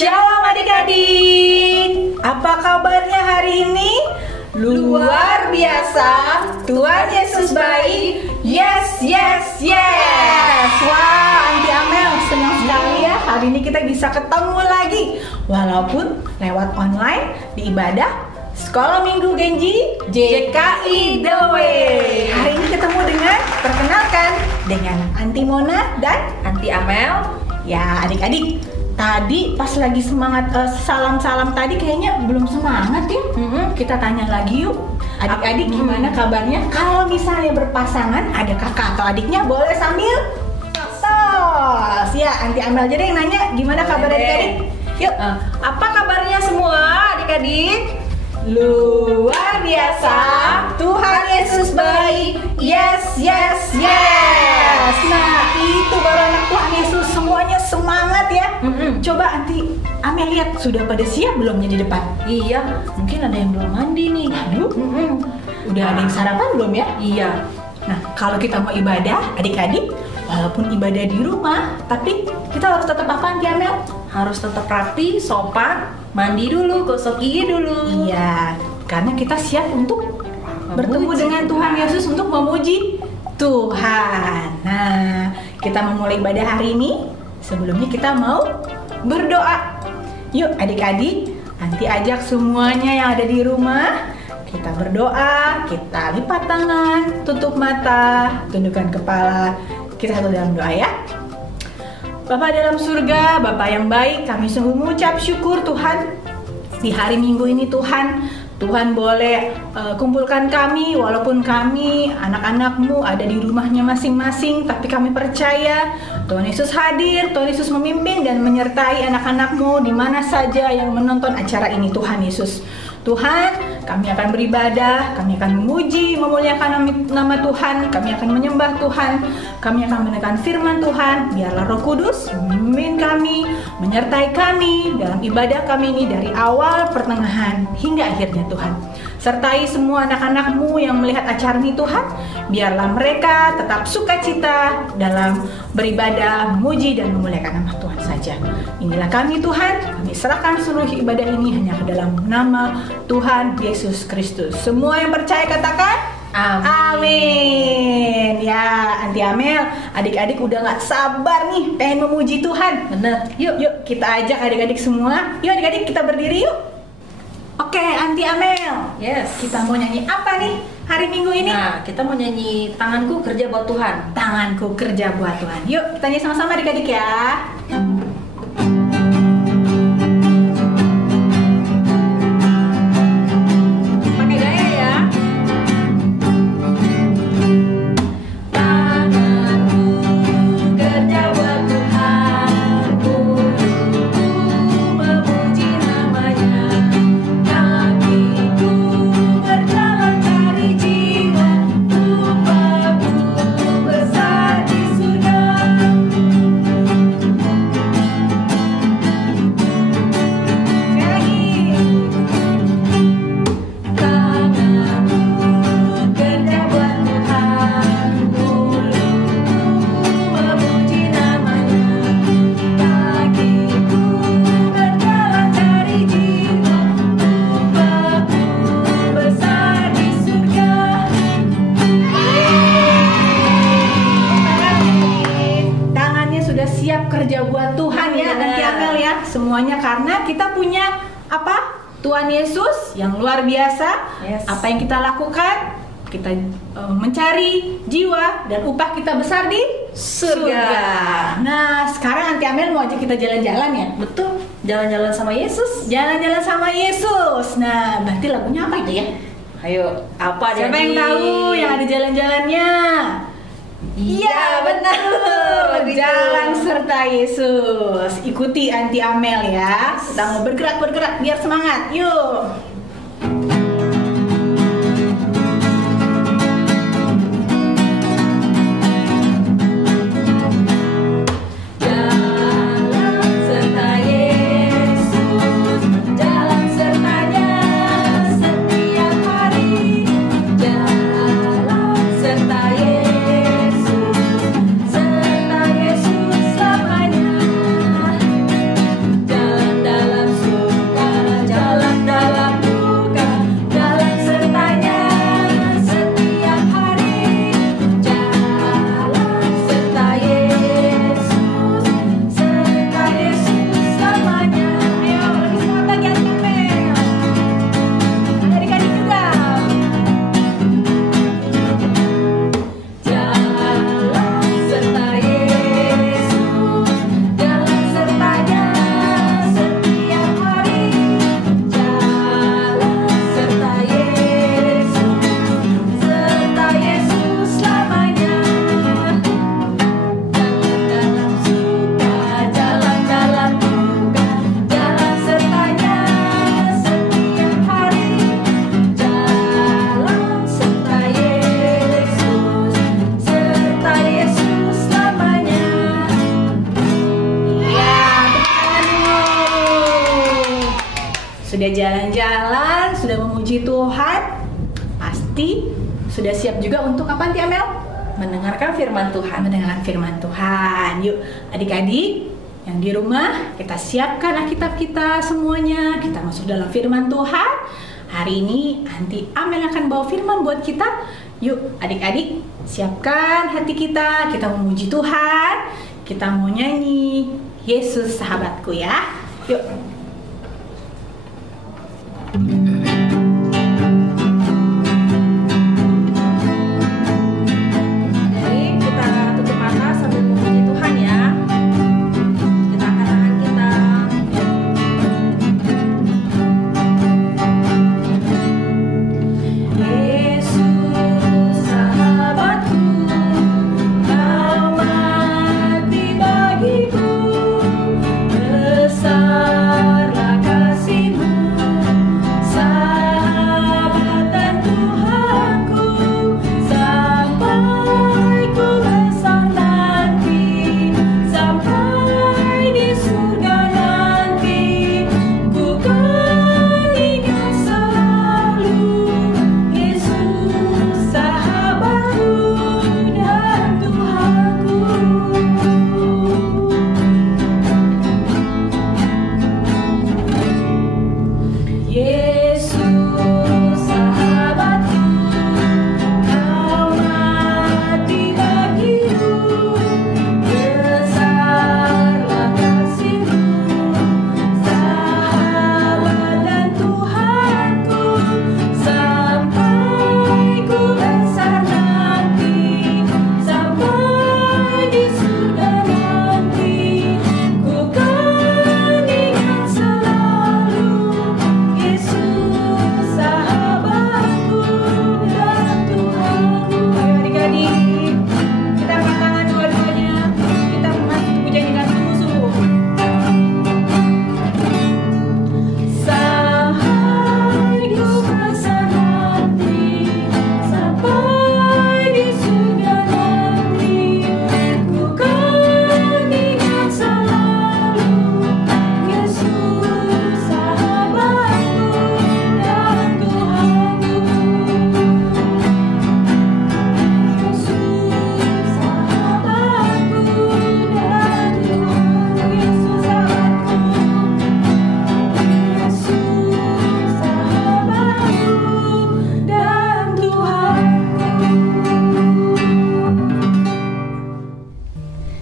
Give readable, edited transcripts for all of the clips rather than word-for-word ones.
Shalom adik-adik, apa kabarnya hari ini? Luar biasa, Tuhan Yesus baik. Yes, yes, yes. Wah, Aunty Amel senang sekali ya hari ini kita bisa ketemu lagi. Walaupun lewat online di ibadah Sekolah Minggu Genji JKI The Way. Hari ini ketemu dengan, perkenalkan, dengan Aunty Mona dan Aunty Amel. Ya adik-adik, tadi pas lagi semangat salam-salam tadi kayaknya belum semangat ya. Kita tanya lagi yuk, adik-adik gimana kabarnya? Kalau misalnya berpasangan, ada kakak atau adiknya boleh sambil tos. Ya, Aunty Amel jadi yang nanya gimana kabar adik-adik? Yuk, Apa kabarnya semua adik-adik? luar biasa, Tuhan Yesus baik. Yes, yes, yes. Nah, itu baru anak Tuhan Yesus, semuanya semangat ya. Coba Aunty Amel lihat, sudah pada siap belumnya di depan? Iya, mungkin ada yang belum mandi nih. Aduh, udah ada yang sarapan belum ya? Iya. Nah, kalau kita mau ibadah, adik-adik, walaupun ibadah di rumah, tapi kita harus tetap apa, Aunty Amel? Harus tetap rapi, sopan, mandi dulu, gosok gigi dulu. Iya, karena kita siap untuk bertemu Memuji dengan Tuhan Yesus untuk memuji Tuhan. Nah, kita memulai ibadah hari ini. Sebelumnya kita mau berdoa. Yuk adik-adik, nanti ajak semuanya yang ada di rumah. Kita berdoa, kita lipat tangan, tutup mata, tundukkan kepala. Kita satu dalam doa ya. Bapa dalam surga, Bapa yang baik, kami sungguh mengucap syukur Tuhan di hari Minggu ini Tuhan boleh kumpulkan kami, walaupun kami anak-anak-Mu ada di rumahnya masing-masing, tapi kami percaya Tuhan Yesus hadir, Tuhan Yesus memimpin dan menyertai anak-anak-Mu di mana saja yang menonton acara ini. Tuhan Yesus, Tuhan, kami akan beribadah, kami akan memuji, memuliakan nama Tuhan, kami akan menyembah Tuhan, kami akan menekan firman Tuhan. Biarlah Roh Kudus memimpin kami, menyertai kami dalam ibadah kami ini dari awal, pertengahan, hingga akhirnya Tuhan. Sertai semua anak-anak-Mu yang melihat acara ini Tuhan, biarlah mereka tetap sukacita dalam beribadah, memuji dan memuliakan nama Tuhan saja. Inilah kami Tuhan, kami serahkan seluruh ibadah ini hanya ke dalam nama Tuhan Yesus Kristus. Semua yang percaya katakan amin. Ya, Aunty Amel, adik-adik udah gak sabar nih pengen memuji Tuhan. Bener. Yuk kita ajak adik-adik semua. Yuk adik-adik kita berdiri yuk. Oke, Aunty Amel. Yes. Kita mau nyanyi apa nih hari Minggu ini? Nah, kita mau nyanyi Tanganku Kerja Buat Tuhan. Tanganku kerja buat Tuhan. Yuk kita nyanyi sama-sama adik-adik ya. Pakai gaya ya. Tanganku kerja buat Tuhan, mulutku memuji namanya. Kakiku berjalan cari jiwa, upahku besar di surga. Tangannya sudah siap kerja buat Tuhan ya, Benar. Aunty Amel ya. Semuanya karena kita punya apa? Tuhan Yesus yang luar biasa. Yes. Apa yang kita lakukan? Kita mencari jiwa dan upah kita besar di Surga. Nah, sekarang Aunty Amel mau ajak kita jalan-jalan ya. Betul, jalan-jalan sama Yesus. Jalan-jalan sama Yesus. Nah, berarti lagunya apa itu ya? Ayo, apa Siapa jadi? yang tahu yang ada jalan-jalannya? Iya, benar. Lagu itu. Jalan serta Yesus. Ikuti Aunty Amel ya. Kita mau bergerak biar semangat. Yuk. Jalan serta Yesus, jalan sertanya setiap hari. Jalan serta Yesus selamanya. Jalan sudah jalan-jalan, sudah memuji Tuhan, pasti sudah siap juga untuk apa, Aunty Amel? Mendengarkan firman Tuhan. Mendengarkan firman Tuhan. Yuk adik-adik yang di rumah, kita siapkan Alkitab kita semuanya. Kita masuk dalam firman Tuhan. Hari ini Aunty Amel akan bawa firman buat kita. Yuk adik-adik, siapkan hati kita. Kita memuji Tuhan. Kita mau nyanyi Yesus sahabatku ya. Yuk.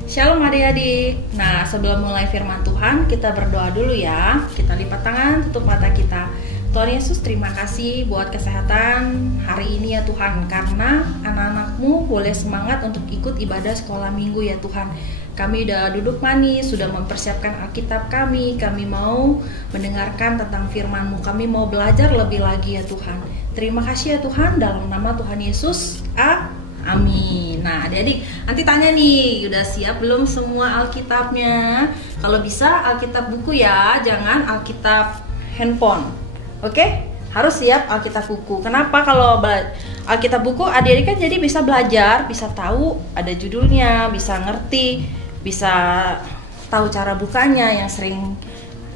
Shalom adik-adik. Nah, sebelum mulai firman Tuhan, kita berdoa dulu ya. Kita lipat tangan, tutup mata kita. Tuhan Yesus, terima kasih buat kesehatan hari ini ya Tuhan. Karena anak-anakmu boleh semangat untuk ikut ibadah sekolah minggu ya Tuhan. Kami udah duduk manis, sudah mempersiapkan Alkitab kami. Kami mau mendengarkan tentang firman-Mu. Kami mau belajar lebih lagi ya Tuhan. Terima kasih ya Tuhan, dalam nama Tuhan Yesus. Amin. Nah adik-adik, nanti tanya nih, udah siap belum semua Alkitabnya? Kalau bisa Alkitab buku ya, jangan Alkitab handphone. Oke? Harus siap Alkitab buku. Kenapa? Kalau Alkitab buku, adik-adik kan jadi bisa belajar, bisa tahu ada judulnya, bisa ngerti, bisa tahu cara bukanya yang sering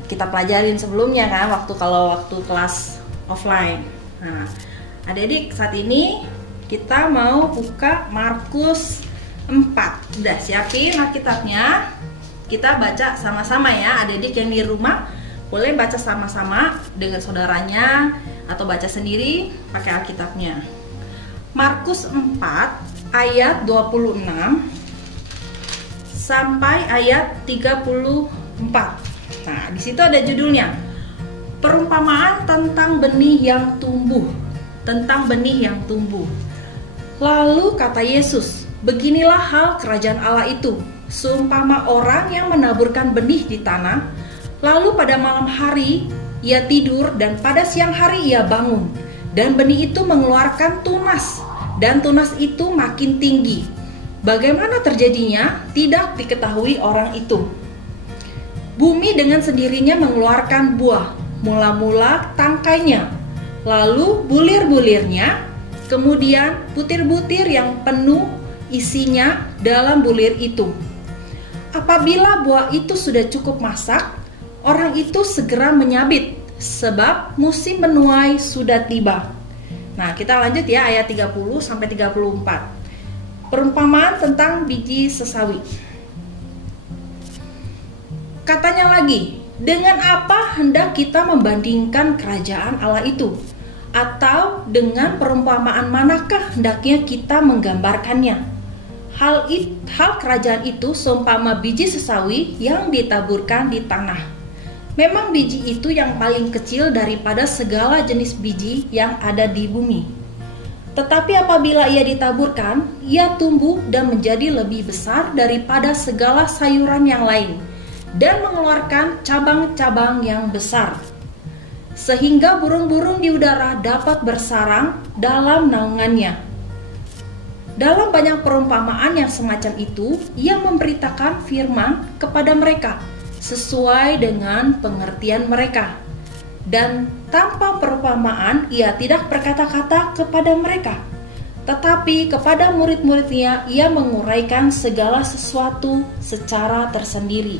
kita pelajarin sebelumnya kan, waktu kelas offline. Nah, adik-adik saat ini kita mau buka Markus 4. Udah siapin Alkitabnya. Kita baca sama-sama ya. Adik-adik yang di rumah boleh baca sama-sama dengan saudaranya atau baca sendiri pakai Alkitabnya. Markus 4 ayat 26 sampai ayat 34. Nah, di situ ada judulnya. Perumpamaan tentang benih yang tumbuh. Tentang benih yang tumbuh. Lalu kata Yesus, beginilah hal kerajaan Allah itu, seumpama orang yang menaburkan benih di tanah, lalu pada malam hari ia tidur dan pada siang hari ia bangun, dan benih itu mengeluarkan tunas, dan tunas itu makin tinggi. Bagaimana terjadinya? Tidak diketahui orang itu. Bumi dengan sendirinya mengeluarkan buah, mula-mula tangkainya, lalu bulir-bulirnya, kemudian butir-butir yang penuh isinya dalam bulir itu. Apabila buah itu sudah cukup masak, orang itu segera menyabit sebab musim menuai sudah tiba. Nah, kita lanjut ya ayat 30 sampai 34. Perumpamaan tentang biji sesawi. Katanya lagi, dengan apa hendak kita membandingkan kerajaan Allah itu? Atau dengan perumpamaan manakah hendaknya kita menggambarkannya? Hal kerajaan itu seumpama biji sesawi yang ditaburkan di tanah. Memang biji itu yang paling kecil daripada segala jenis biji yang ada di bumi. Tetapi apabila ia ditaburkan, ia tumbuh dan menjadi lebih besar daripada segala sayuran yang lain, dan mengeluarkan cabang-cabang yang besar, sehingga burung-burung di udara dapat bersarang dalam naungannya. Dalam banyak perumpamaan yang semacam itu, ia memberitakan firman kepada mereka sesuai dengan pengertian mereka. Dan tanpa perumpamaan ia tidak berkata-kata kepada mereka, tetapi kepada murid-muridnya ia menguraikan segala sesuatu secara tersendiri.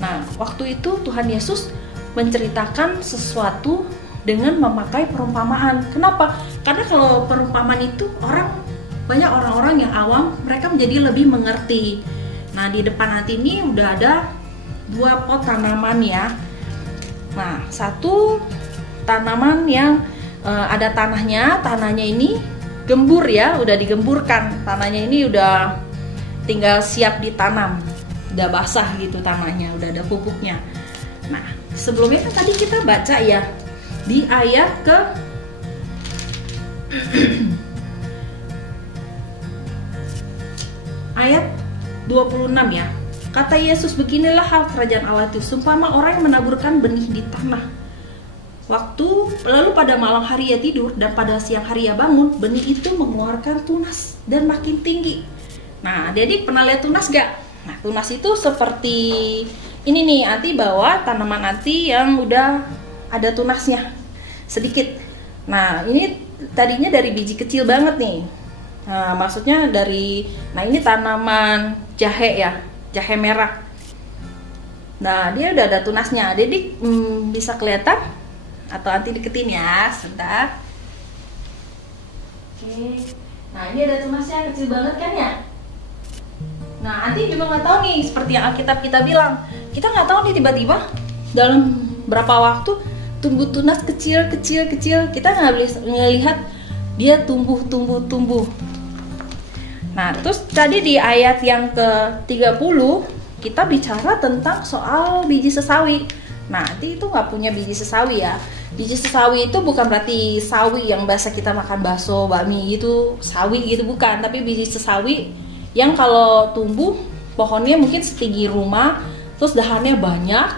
Nah, waktu itu Tuhan Yesus menceritakan sesuatu dengan memakai perumpamaan. Kenapa? Karena kalau perumpamaan itu banyak orang-orang yang awam, mereka menjadi lebih mengerti. Nah, di depan hati ini udah ada 2 pot tanaman ya. Nah, satu tanaman yang ada tanahnya ini gembur ya, udah digemburkan. Tanahnya ini udah tinggal siap ditanam, udah basah gitu tanahnya, udah ada pupuknya. Nah, sebelumnya kan tadi kita baca ya di ayat ke ayat 26 ya. Kata Yesus, beginilah hal kerajaan Allah itu, seumpama orang yang menaburkan benih di tanah. Lalu pada malam hari ia tidur, dan pada siang hari ia bangun, benih itu mengeluarkan tunas dan makin tinggi. Nah, jadi pernah lihat tunas gak? Nah, tunas itu seperti ini nih, nanti bawa tanaman nanti yang udah ada tunasnya sedikit. Nah, ini tadinya dari biji kecil banget nih. Nah, maksudnya ini tanaman jahe ya, jahe merah. Nah, dia udah ada tunasnya, jadi bisa kelihatan atau nanti deketin ya, sebentar. Oke, nah ini ada tunasnya kecil banget kan ya. Nah, nanti juga nggak tahu nih, seperti yang Alkitab kita bilang, kita nggak tahu nih tiba-tiba dalam berapa waktu tumbuh tunas kecil, kita nggak bisa ngelihat dia tumbuh. Nah, terus tadi di ayat yang ke-30 kita bicara tentang soal biji sesawi. Nah, nanti itu nggak punya biji sesawi ya. Biji sesawi itu bukan berarti sawi yang biasa kita makan bakso, bakmi gitu, sawi gitu, bukan. Tapi biji sesawi yang kalau tumbuh pohonnya mungkin setinggi rumah, terus dahannya banyak,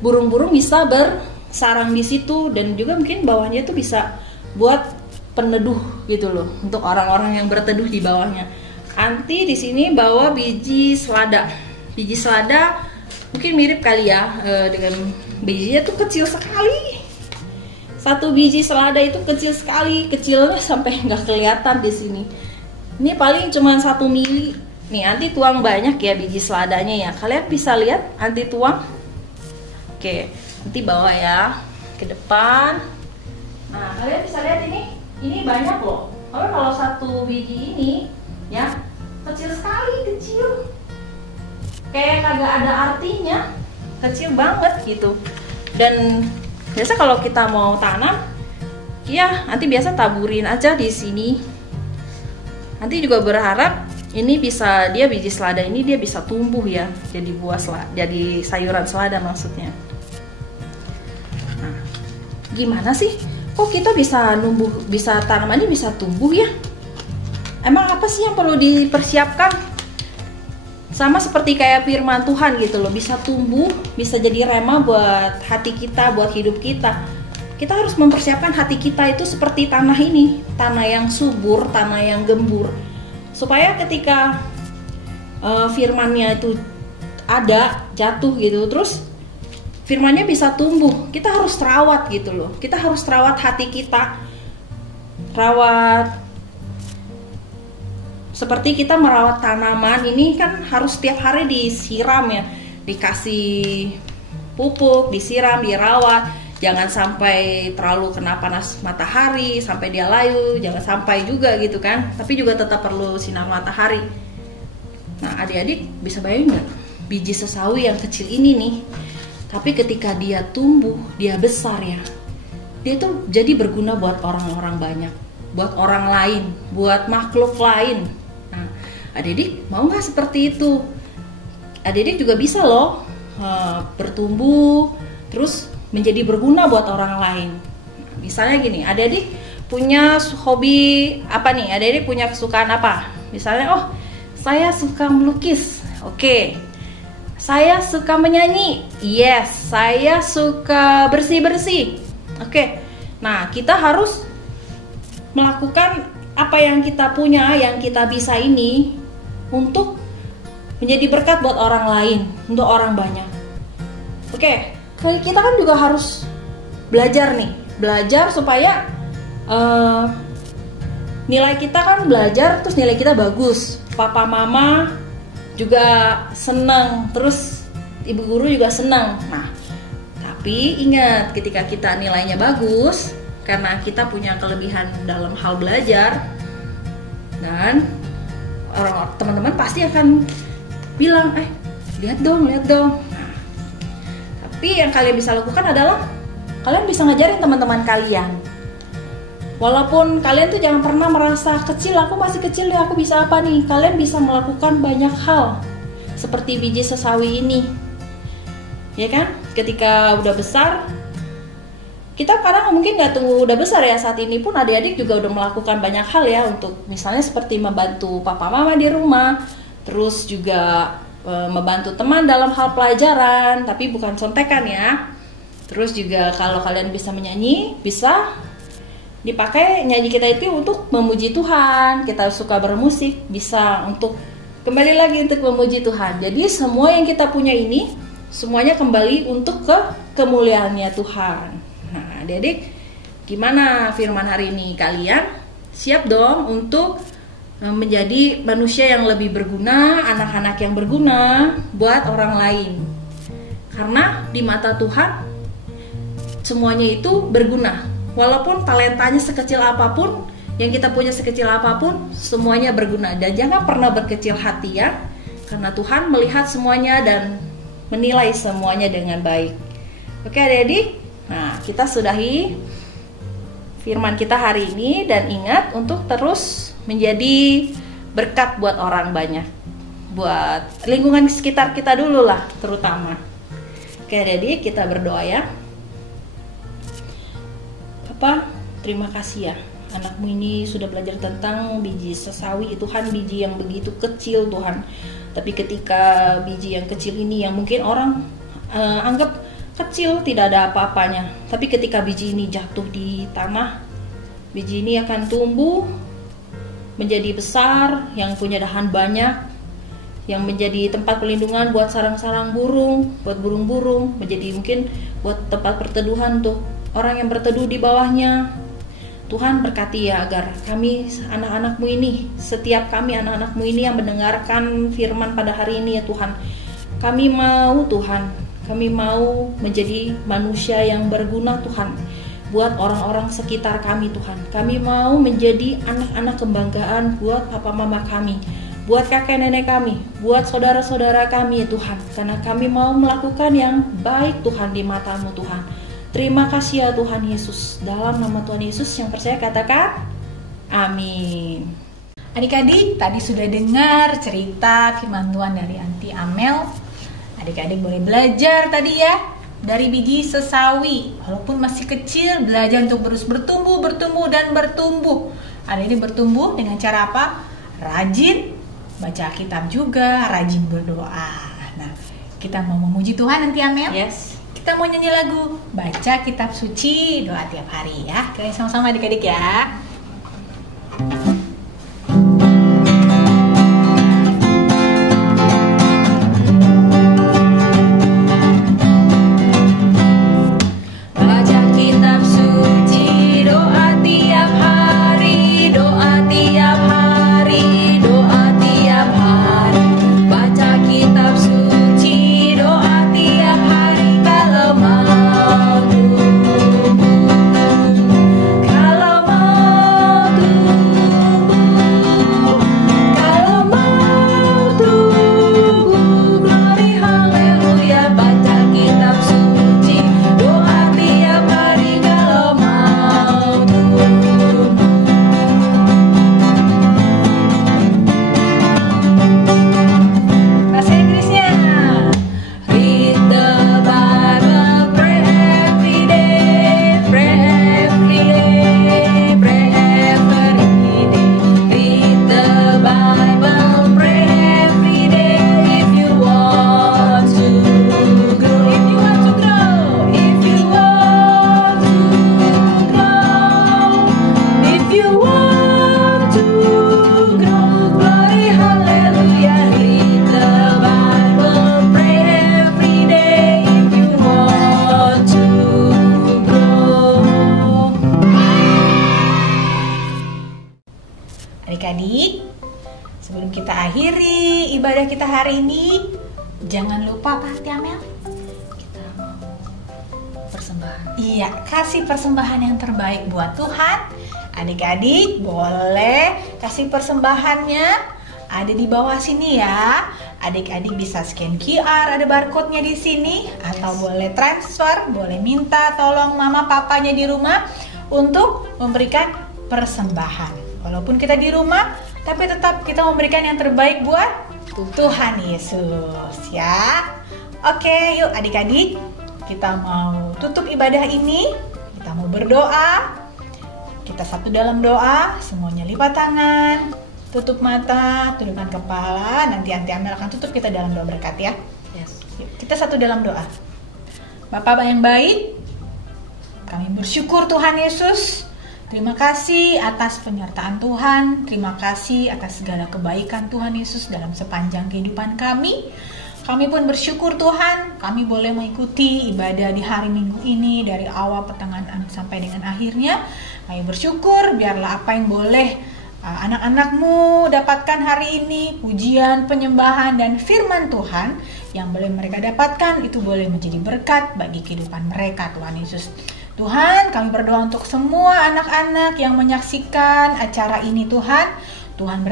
burung-burung bisa bersarang di situ, dan juga mungkin bawahnya itu bisa buat peneduh gitu loh, untuk orang-orang yang berteduh di bawahnya. Nanti di sini bawa biji selada. Biji selada mungkin mirip kali ya dengan bijinya tuh kecil sekali. Satu biji selada itu kecil sekali, kecilnya sampai nggak kelihatan di sini. Ini paling cuma 1 mili. Nih, nanti tuang banyak ya biji seladanya ya. Kalian bisa lihat nanti tuang. Oke, nanti bawa ya ke depan. Nah, kalian bisa lihat ini banyak loh. Kalau 1 biji ini ya kecil sekali, kayak kagak ada artinya, kecil banget gitu. Dan biasa kalau kita mau tanam ya nanti biasa taburin aja di sini. Nanti juga berharap ini biji selada ini dia bisa tumbuh ya, jadi jadi sayuran selada maksudnya. Nah, gimana sih kok kita bisa tanamannya bisa tumbuh ya? Emang apa sih yang perlu dipersiapkan? Sama seperti kayak firman Tuhan gitu loh, bisa tumbuh, bisa jadi rema buat hati kita, buat hidup kita. Kita harus mempersiapkan hati kita itu seperti tanah ini, tanah yang subur, tanah yang gembur, supaya ketika firmannya itu ada, jatuh gitu, terus firmannya bisa tumbuh. Kita harus rawat gitu loh, kita harus rawat hati kita, rawat seperti kita merawat tanaman ini kan harus setiap hari disiram ya, dikasih pupuk, disiram, dirawat. Jangan sampai terlalu kena panas matahari sampai dia layu, jangan sampai juga gitu kan. Tapi juga tetap perlu sinar matahari. Nah, adik-adik bisa bayangin nggak? Biji sesawi yang kecil ini nih, tapi ketika dia tumbuh, dia besar ya, dia tuh jadi berguna buat orang-orang banyak, buat orang lain, buat makhluk lain. Nah, adik-adik mau nggak seperti itu? Adik-adik juga bisa loh bertumbuh, terus menjadi berguna buat orang lain. Misalnya gini, adik-adik punya hobi apa nih? Adik-adik punya kesukaan apa? Misalnya, oh saya suka melukis, oke. Saya suka menyanyi, yes. Saya suka bersih-bersih, oke. Nah, kita harus melakukan apa yang kita punya, yang kita bisa ini untuk menjadi berkat buat orang lain, untuk orang banyak. Oke, kita kan juga harus belajar nih, belajar supaya nilai kita kan belajar, terus nilai kita bagus. Papa mama juga senang, terus ibu guru juga senang. Nah, tapi ingat, ketika kita nilainya bagus, karena kita punya kelebihan dalam hal belajar, dan teman-teman pasti akan bilang, lihat dong. Nah, tapi yang kalian bisa lakukan adalah kalian bisa ngajarin teman-teman kalian. Walaupun kalian tuh jangan pernah merasa kecil, aku masih kecil ya, aku bisa apa nih? Kalian bisa melakukan banyak hal seperti biji sesawi ini, ya kan? Ketika udah besar, kita kadang mungkin nggak tunggu udah besar ya, saat ini pun adik-adik juga udah melakukan banyak hal ya, untuk misalnya seperti membantu papa mama di rumah, terus juga membantu teman dalam hal pelajaran, tapi bukan contekan ya. Terus juga kalau kalian bisa menyanyi, bisa dipakai nyanyi kita itu untuk memuji Tuhan. Kita suka bermusik, bisa untuk kembali lagi untuk memuji Tuhan. Jadi semua yang kita punya ini semuanya kembali untuk kemuliaannya Tuhan. Nah, adik-adik, gimana firman hari ini? Kalian siap dong untuk menjadi manusia yang lebih berguna, anak-anak yang berguna buat orang lain. Karena di mata Tuhan semuanya itu berguna. Walaupun talentanya sekecil apapun, yang kita punya sekecil apapun, semuanya berguna. Dan jangan pernah berkecil hati ya, karena Tuhan melihat semuanya dan menilai semuanya dengan baik. Oke adik-adik, nah kita sudahi firman kita hari ini, dan ingat untuk terus menjadi berkat buat orang banyak, buat lingkungan sekitar kita dulu lah terutama. Oke adik-adik, kita berdoa ya. Bapa, terima kasih ya, anakmu ini sudah belajar tentang biji sesawi. Tuhan, biji yang begitu kecil Tuhan, tapi ketika biji yang kecil ini yang mungkin orang anggap kecil, tidak ada apa-apanya, tapi ketika biji ini jatuh di tanah, biji ini akan tumbuh menjadi besar, yang punya dahan banyak, yang menjadi tempat perlindungan buat sarang-sarang burung, buat burung-burung, menjadi mungkin buat tempat perteduhan untuk orang yang berteduh di bawahnya. Tuhan berkati ya, agar kami anak-anakmu ini, setiap kami anak-anakmu ini yang mendengarkan firman pada hari ini ya Tuhan, kami mau Tuhan, kami mau menjadi manusia yang berguna Tuhan buat orang-orang sekitar kami Tuhan. Kami mau menjadi anak-anak kebanggaan buat papa mama kami, buat kakek nenek kami, buat saudara-saudara kami ya Tuhan, karena kami mau melakukan yang baik Tuhan di mata-Mu Tuhan. Terima kasih ya Tuhan Yesus. Dalam nama Tuhan Yesus yang percaya katakan amin. Adik-adik, tadi sudah dengar cerita firman Tuhan dari Anti Amel. Adik-adik boleh belajar tadi ya, dari biji sesawi. Walaupun masih kecil, belajar untuk terus bertumbuh dan bertumbuh. Adik-adik bertumbuh dengan cara apa? Rajin baca kitab juga, rajin berdoa. Nah, kita mau memuji Tuhan Anti Amel. Yes. Kita mau nyanyi lagu baca kitab suci, doa tiap hari ya. Kita sama-sama adik-adik ya. Baca kitab suci, doa tiap hari, doa tiap hari, doa tiap hari. Baca kitab suci, doa tiap hari. Kalau mau adik-adik, sebelum kita akhiri ibadah kita hari ini, jangan lupa apa hati Amel? Kita mau persembahan. Iya, kasih persembahan yang terbaik buat Tuhan. Adik-adik boleh kasih persembahannya, ada di bawah sini ya. Adik-adik bisa scan QR, ada barcode-nya di sini, atau boleh transfer, boleh minta tolong mama papanya di rumah untuk memberikan persembahan. Walaupun kita di rumah, tapi tetap kita memberikan yang terbaik buat Tuhan Yesus ya. Oke, yuk adik-adik, kita mau tutup ibadah ini, kita mau berdoa. Kita satu dalam doa, semuanya lipat tangan, tutup mata, tundukkan kepala. Nanti Amel akan tutup kita dalam doa berkat ya. Yes. Yuk, kita satu dalam doa. Bapa yang baik, kami bersyukur Tuhan Yesus. Terima kasih atas penyertaan Tuhan. Terima kasih atas segala kebaikan Tuhan Yesus dalam sepanjang kehidupan kami. Kami pun bersyukur Tuhan, kami boleh mengikuti ibadah di hari Minggu ini dari awal pertengahan sampai dengan akhirnya. Kami bersyukur biarlah apa yang boleh anak-anakmu dapatkan hari ini, pujian, penyembahan, dan firman Tuhan yang boleh mereka dapatkan itu boleh menjadi berkat bagi kehidupan mereka Tuhan Yesus. Tuhan, kami berdoa untuk semua anak-anak yang menyaksikan acara ini Tuhan. Tuhan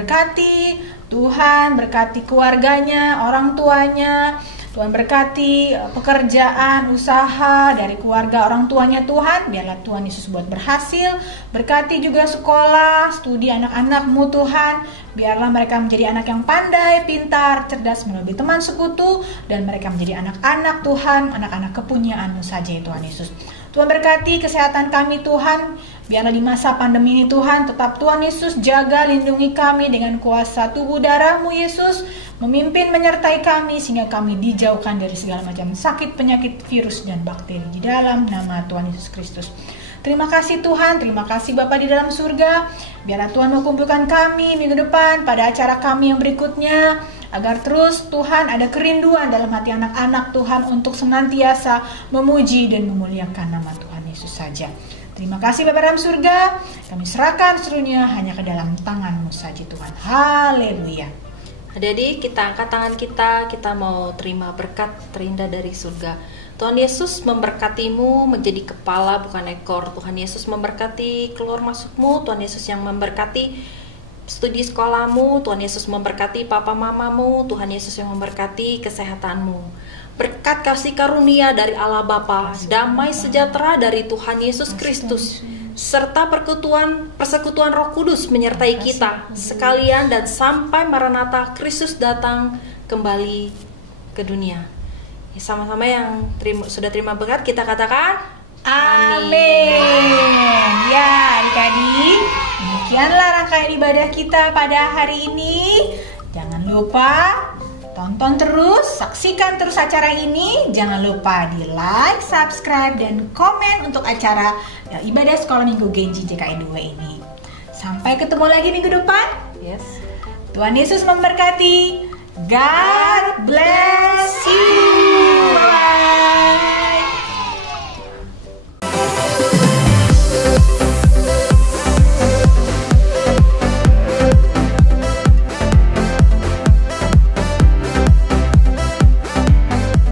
berkati keluarganya, orang tuanya. Tuhan berkati pekerjaan, usaha dari keluarga orang tuanya Tuhan. Biarlah Tuhan Yesus buat berhasil. Berkati juga sekolah, studi anak-anakmu Tuhan. Biarlah mereka menjadi anak yang pandai, pintar, cerdas, melebihi teman sekutu. Dan mereka menjadi anak-anak Tuhan, anak-anak kepunyaan-Mu saja ya Tuhan Yesus. Tuhan berkati kesehatan kami Tuhan. Biarlah di masa pandemi ini Tuhan, tetap Tuhan Yesus jaga, lindungi kami dengan kuasa tubuh darah-Mu Yesus. Memimpin menyertai kami sehingga kami dijauhkan dari segala macam sakit, penyakit, virus, dan bakteri di dalam nama Tuhan Yesus Kristus. Terima kasih Tuhan, terima kasih Bapa di dalam surga. Biarlah Tuhan mengumpulkan kami minggu depan pada acara kami yang berikutnya. Agar terus Tuhan ada kerinduan dalam hati anak-anak Tuhan untuk senantiasa memuji dan memuliakan nama Tuhan Yesus saja. Terima kasih Bapa dalam surga, kami serahkan seluruhnya hanya ke dalam tangan-Mu saja Tuhan. Haleluya. Adik-adik, kita angkat tangan kita mau terima berkat terindah dari surga. Tuhan Yesus memberkatimu menjadi kepala bukan ekor. Tuhan Yesus memberkati keluar masukmu. Tuhan Yesus yang memberkati studi sekolahmu. Tuhan Yesus memberkati papa mamamu. Tuhan Yesus yang memberkati kesehatanmu. Berkat kasih karunia dari Allah Bapa, damai sejahtera dari Tuhan Yesus Kristus, serta persekutuan Roh Kudus menyertai kita sekalian dan sampai Maranatha Kristus datang kembali ke dunia. Sama-sama yang sudah terima berkat kita katakan amin. Ya adik-adik, demikianlah rangkaian ibadah kita pada hari ini. Jangan lupa tonton terus, saksikan terus acara ini. Jangan lupa di like, subscribe, dan komen untuk acara ibadah sekolah minggu Genji JKN 2 ini. Sampai ketemu lagi minggu depan. Yes. Tuhan Yesus memberkati. God bless you.